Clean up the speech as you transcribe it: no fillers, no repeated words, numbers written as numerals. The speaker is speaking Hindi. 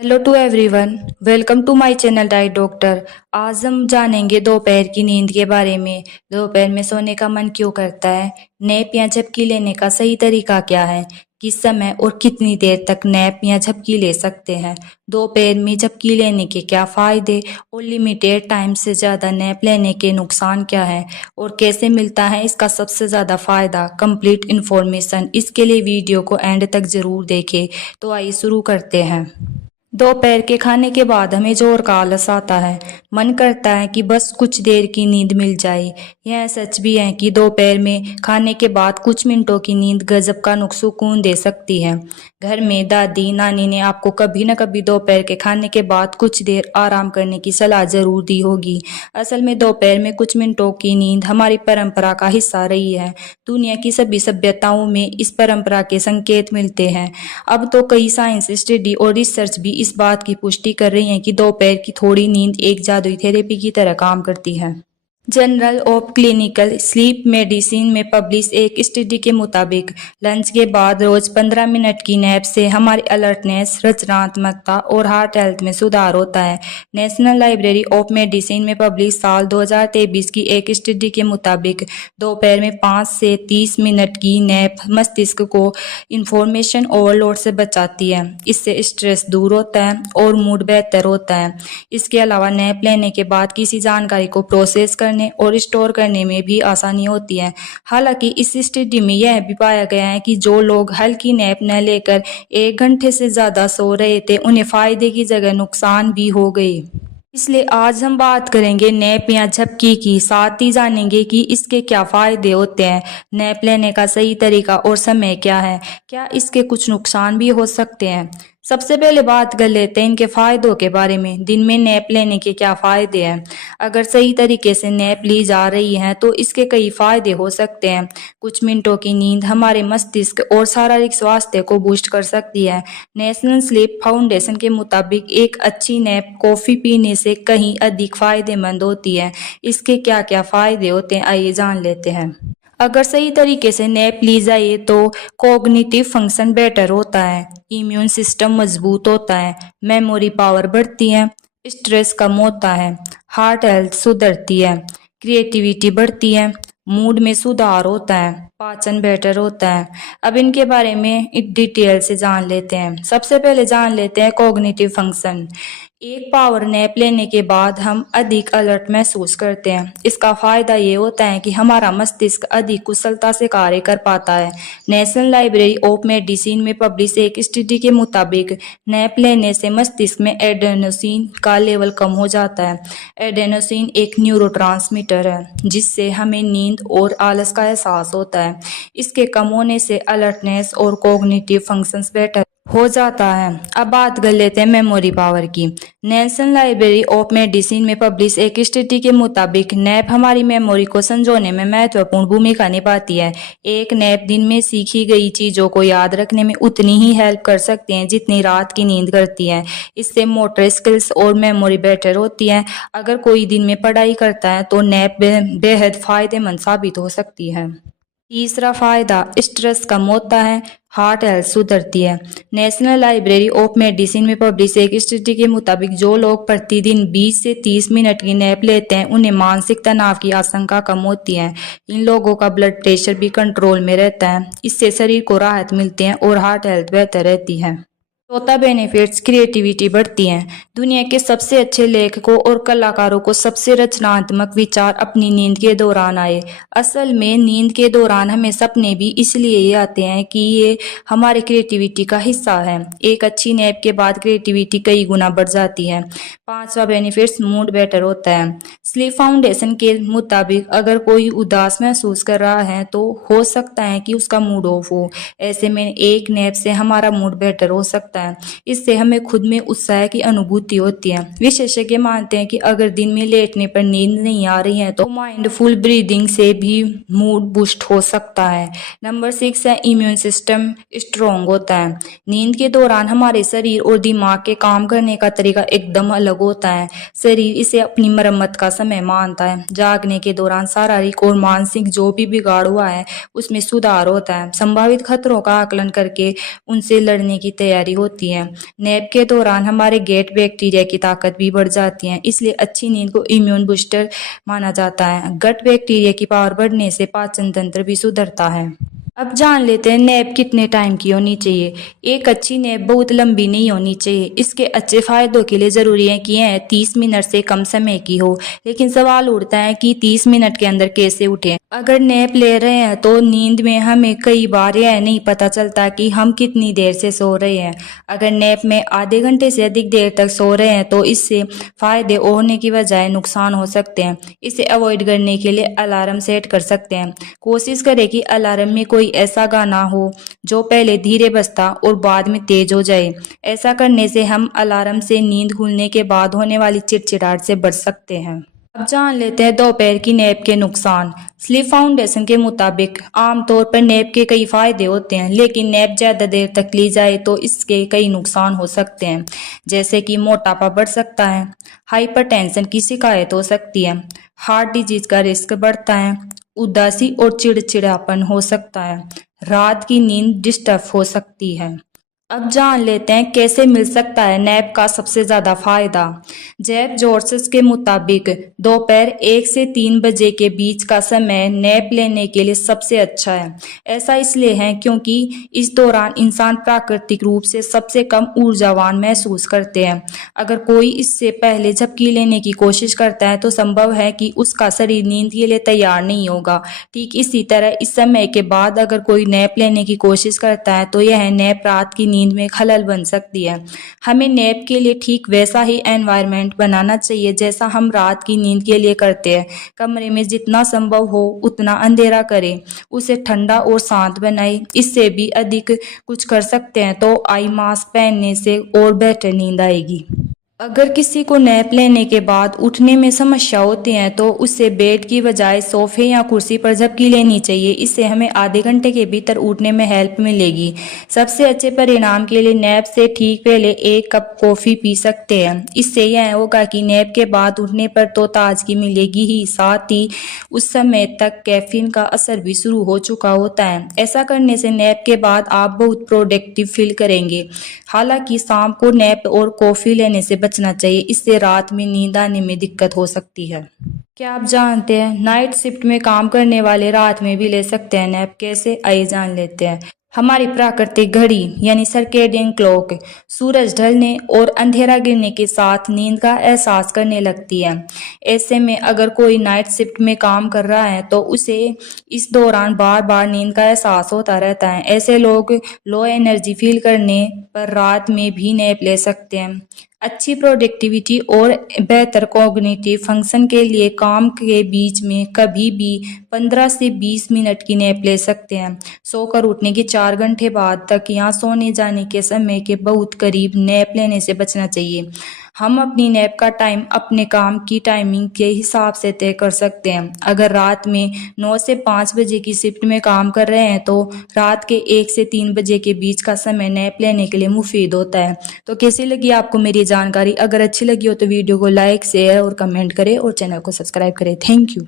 Hello to everyone, welcome to my channel diet doctor. आज हम जानेंगे दोपहर की नींद के बारे में। दोपहर में सोने का मन क्यों करता है, नैप या झपकी लेने का सही तरीका क्या है, किस समय और कितनी देर तक नैप या झपकी ले सकते हैं, दोपहर में झपकी लेने के क्या फायदे और लिमिटेड टाइम से ज़्यादा नैप लेने के नुकसान क्या है और कैसे मिलता है इसका सबसे ज़्यादा फायदा। कंप्लीट इन्फॉर्मेशन इसके लिए वीडियो को एंड तक ज़रूर देखें। तो आइए शुरू करते हैं। दोपहर के खाने के बाद हमें जोर का आलस आता है, मन करता है कि बस कुछ देर की नींद मिल जाए। यह सच भी है कि दोपहर में खाने के बाद कुछ मिनटों की नींद गजब का सुकून दे सकती है। घर में दादी नानी ने आपको कभी न कभी दोपहर के खाने के बाद कुछ देर आराम करने की सलाह जरूर दी होगी। असल में दोपहर में कुछ मिनटों की नींद हमारी परंपरा का हिस्सा रही है। दुनिया की सभी सभ्यताओं में इस परंपरा के संकेत मिलते हैं। अब तो कई साइंस स्टडी और रिसर्च भी इस बात की पुष्टि कर रही हैं कि दोपहर की थोड़ी नींद एक जादुई थेरेपी की तरह काम करती है। Journal of clinical sleep medicine में पब्लिश एक स्टडी के मुताबिक लंच के बाद रोज 15 मिनट की नैप से हमारी अलर्टनेस, रचनात्मकता और हार्ट हेल्थ में सुधार होता है। नेशनल लाइब्रेरी ऑफ मेडिसिन में पब्लिश साल 2023 की एक स्टडी के मुताबिक दोपहर में 5 से 30 मिनट की नैप मस्तिष्क को इंफॉर्मेशन ओवरलोड से बचाती है। इससे स्ट्रेस दूर होता है और मूड बेहतर होता है। इसके अलावा नैप लेने के बाद किसी जानकारी को प्रोसेस करने और स्टोर करने में भी आसानी होती है। हालांकि इस स्टडी में यह भी पाया गया है कि जो लोग हल्की नैप न लेकर 1 घंटे से ज्यादा सो रहे थे, उन्हें फायदे की जगह नुकसान भी हो गए। इसलिए आज हम बात करेंगे नैप या झपकी की, साथ ही जानेंगे कि इसके क्या फायदे होते हैं, नैप लेने का सही तरीका और समय क्या है, क्या इसके कुछ नुकसान भी हो सकते हैं। सबसे पहले बात कर लेते हैं इनके फायदों के बारे में। दिन में नैप लेने के क्या फायदे हैं। अगर सही तरीके से नैप ली जा रही है तो इसके कई फायदे हो सकते हैं। कुछ मिनटों की नींद हमारे मस्तिष्क और शारीरिक स्वास्थ्य को बूस्ट कर सकती है। नेशनल स्लीप फाउंडेशन के मुताबिक एक अच्छी नैप कॉफी पीने से कहीं अधिक फायदेमंद होती है। इसके क्या क्या फायदे होते हैं, आइए जान लेते हैं। अगर सही तरीके से नैप ली जाए तो कॉग्निटिव फंक्शन बेटर होता है, इम्यून सिस्टम मजबूत होता है, मेमोरी पावर बढ़ती है, स्ट्रेस कम होता है, हार्ट हेल्थ सुधरती है, क्रिएटिविटी बढ़ती है, मूड में सुधार होता है, पाचन बेटर होता है। अब इनके बारे में डिटेल से जान लेते हैं। सबसे पहले जान लेते हैं कॉग्निटिव फंक्शन। एक पावर नैप लेने के बाद हम अधिक अलर्ट महसूस करते हैं। इसका फायदा ये होता है कि हमारा मस्तिष्क अधिक कुशलता से कार्य कर पाता है। नेशनल लाइब्रेरी ऑफ मेडिसिन में पब्लिश एक स्टडी के मुताबिक नैप लेने से मस्तिष्क में एडेनोसिन का लेवल कम हो जाता है। एडेनोसिन एक न्यूरोट्रांसमीटर है जिससे हमें नींद और आलस का एहसास होता है। इसके कम होने से अलर्टनेस और कॉग्निटिव फंक्शंस बेटर हो जाता है। अब बात कर लेते हैं मेमोरी पावर की। नेशनल लाइब्रेरी ऑफ मेडिसिन में पब्लिश एक स्टडी के मुताबिक नैप हमारी मेमोरी को संजोने में महत्वपूर्ण भूमिका निभाती है। एक नैप दिन में सीखी गई चीजों को याद रखने में उतनी ही हेल्प कर सकती है जितनी रात की नींद करती है। इससे मोटर स्किल्स और मेमोरी बेटर होती है। अगर कोई दिन में पढ़ाई करता है तो नैप बेहद फायदेमंद साबित हो सकती है। तीसरा फायदा, स्ट्रेस कम होता है, हार्ट हेल्थ सुधरती है। नेशनल लाइब्रेरी ऑफ मेडिसिन में पब्लिश एक स्टडी के मुताबिक जो लोग प्रतिदिन 20 से 30 मिनट की नैप लेते हैं उन्हें मानसिक तनाव की आशंका कम होती है। इन लोगों का ब्लड प्रेशर भी कंट्रोल में रहता है। इससे शरीर को राहत मिलती है और हार्ट हेल्थ बेहतर रहती है। चौथा बेनिफिट्स, क्रिएटिविटी बढ़ती है। दुनिया के सबसे अच्छे लेखकों और कलाकारों को सबसे रचनात्मक विचार अपनी नींद के दौरान आए। असल में नींद के दौरान हमें सपने भी इसलिए आते हैं कि ये हमारे क्रिएटिविटी का हिस्सा है। एक अच्छी नैप के बाद क्रिएटिविटी कई गुना बढ़ जाती है। पांचवा बेनिफिट्स, मूड बेटर होता है। स्लीप फाउंडेशन के मुताबिक अगर कोई उदास महसूस कर रहा है तो हो सकता है कि उसका मूड ऑफ हो। ऐसे में एक नैप से हमारा मूड बेटर हो सकता है। इससे हमें खुद में उत्साह की अनुभूति होती है। विशेषज्ञ मानते हैं कि अगर दिन में लेटने पर नींद नहीं आ रही है तो माइंडफुल ब्रीदिंग से भी मूड बूस्ट हो सकता है। नंबर 6 है, इम्यून सिस्टम स्ट्रोंग होता है। नींद के दौरान हमारे शरीर और दिमाग के काम करने का तरीका एकदम अलग होता है। शरीर इसे अपनी मरम्मत का समय मानता है। जागने के दौरान शारीरिक और मानसिक जो भी बिगाड़ हुआ है उसमें सुधार होता है। संभावित खतरों का आकलन करके उनसे लड़ने की तैयारी होती है। होती हैं। नैप के दौरान हमारे गेट बैक्टीरिया की ताकत भी बढ़ जाती है, इसलिए अच्छी नींद को इम्यून बूस्टर माना जाता है। गट बैक्टीरिया की पावर बढ़ने से पाचन तंत्र भी सुधरता है। अब जान लेते हैं नैप कितने टाइम की होनी चाहिए। एक अच्छी नैप बहुत लंबी नहीं होनी चाहिए। इसके अच्छे फायदों के लिए जरूरी है कि यह 30 मिनट से कम समय की हो। लेकिन सवाल उठता है कि 30 मिनट के अंदर कैसे उठें। अगर नैप ले रहे हैं तो नींद में हमें कई बार यह नहीं पता चलता कि हम कितनी देर से सो रहे हैं। अगर नैप में आधे घंटे से अधिक देर तक सो रहे हैं तो इससे फायदे होने की बजाय नुकसान हो सकते हैं। इसे अवॉइड करने के लिए अलार्म सेट कर सकते हैं। कोशिश करें कि अलार्म में कोई ऐसा गाना हो जो पहले धीरे बजता और बाद में तेज हो जाए। ऐसा करने से हम अलार्म से नींद खुलने के बाद होने वाली चिड़चिड़ाहट से बच सकते हैं। अब जान लेते हैं दोपहर की नैप के नुकसान। स्लीप फाउंडेशन के मुताबिक आमतौर पर नैप के कई फायदे होते हैं, लेकिन नैप ज्यादा देर तक ली जाए तो इसके कई नुकसान हो सकते हैं, जैसे कि मोटापा बढ़ सकता है, हाइपरटेंशन की शिकायत हो सकती है, हार्ट डिजीज का रिस्क बढ़ता है, उदासी और चिड़चिड़ापन हो सकता है, रात की नींद डिस्टर्ब हो सकती है। अब जान लेते हैं कैसे मिल सकता है नैप का सबसे ज्यादा फायदा। जेफ जॉर्जेस के मुताबिक दोपहर 1 से 3 बजे के बीच का समय नैप लेने के लिए सबसे अच्छा है। ऐसा इसलिए है क्योंकि इस दौरान इंसान प्राकृतिक रूप से सबसे कम ऊर्जावान महसूस करते हैं। अगर कोई इससे पहले झपकी लेने की कोशिश करता है तो संभव है कि उसका शरीर नींद के लिए तैयार नहीं होगा। ठीक इसी तरह इस समय के बाद अगर कोई नैप लेने की कोशिश करता है तो यह नैप रात की नींद में खलल बन सकती है। हमें नैप के लिए ठीक वैसा ही एनवायरनमेंट बनाना चाहिए जैसा हम रात की नींद के लिए करते हैं। कमरे में जितना संभव हो उतना अंधेरा करें, उसे ठंडा और शांत बनाएं। इससे भी अधिक कुछ कर सकते हैं तो आई मास्क पहनने से और बेहतर नींद आएगी। अगर किसी को नैप लेने के बाद उठने में समस्या होती है तो उसे बेड की बजाय सोफे या कुर्सी पर झपकी लेनी चाहिए। इससे हमें आधे घंटे के भीतर उठने में हेल्प मिलेगी। सबसे अच्छे परिणाम के लिए नैप से ठीक पहले 1 कप कॉफी पी सकते हैं। इससे यह होगा कि नैप के बाद उठने पर तो ताजगी मिलेगी ही, साथ ही उस समय तक कैफीन का असर भी शुरू हो चुका होता है। ऐसा करने से नैप के बाद आप बहुत प्रोडक्टिव फील करेंगे। हालांकि शाम को नैप और कॉफी लेने से बचना चाहिए, इससे रात में नींद आने में दिक्कत हो सकती है। क्या आप जानते हैं नाइट शिफ्ट में काम करने वाले रात में भी ले सकते हैं नैप? कैसे, आइए जान लेते हैं। हमारी प्राकृतिक घड़ी यानी सर्केडियन क्लॉक सूरज ढलने और अंधेरा गिरने के साथ नींद का एहसास करने लगती है। ऐसे में अगर कोई नाइट शिफ्ट में काम कर रहा है तो उसे इस दौरान बार बार नींद का एहसास होता रहता है। ऐसे लोग लो एनर्जी फील करने पर रात में भी नैप ले सकते हैं। अच्छी प्रोडक्टिविटी और बेहतर कॉग्निटिव फंक्शन के लिए काम के बीच में कभी भी 15 से 20 मिनट की नैप ले सकते हैं। सोकर उठने के 4 घंटे बाद तक या सोने जाने के समय के बहुत करीब नैप लेने से बचना चाहिए। हम अपनी नैप का टाइम अपने काम की टाइमिंग के हिसाब से तय कर सकते हैं। अगर रात में 9 से 5 बजे की शिफ्ट में काम कर रहे हैं तो रात के 1 से 3 बजे के बीच का समय नैप लेने के लिए मुफीद होता है। तो कैसी लगी आपको मेरी जानकारी? अगर अच्छी लगी हो तो वीडियो को लाइक, शेयर और कमेंट करें और चैनल को सब्सक्राइब करें। Thank you.